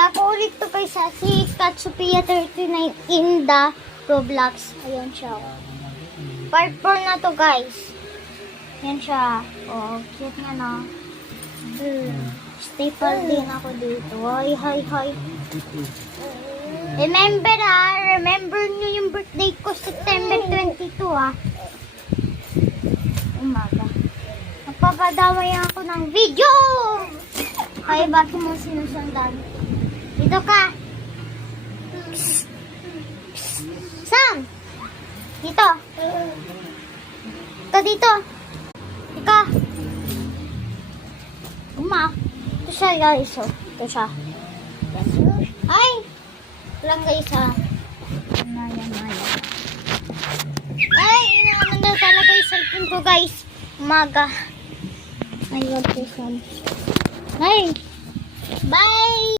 ako ulit to guys sa si Katsupia 39 in the Roblox. Ayan siya. Part 4 na to guys. Ayan siya. Oh, cute nga no. Staple din ako dito. Hi, hi, hi. Remember remember nyo yung birthday ko September 22 Umaga. Nagpapadaway ako ng video. Kaya bakit mo sinusundan? Dito ka. Psst. Psst. Sam! Dito. Ito dito. Ika. Ito siya guys. Ito siya. Ay! Ito lang guys Maya. Ay! Inaman daw talaga yung cellphone ko guys. Umaga. Ay, wag ko Sam. Ay! Bye!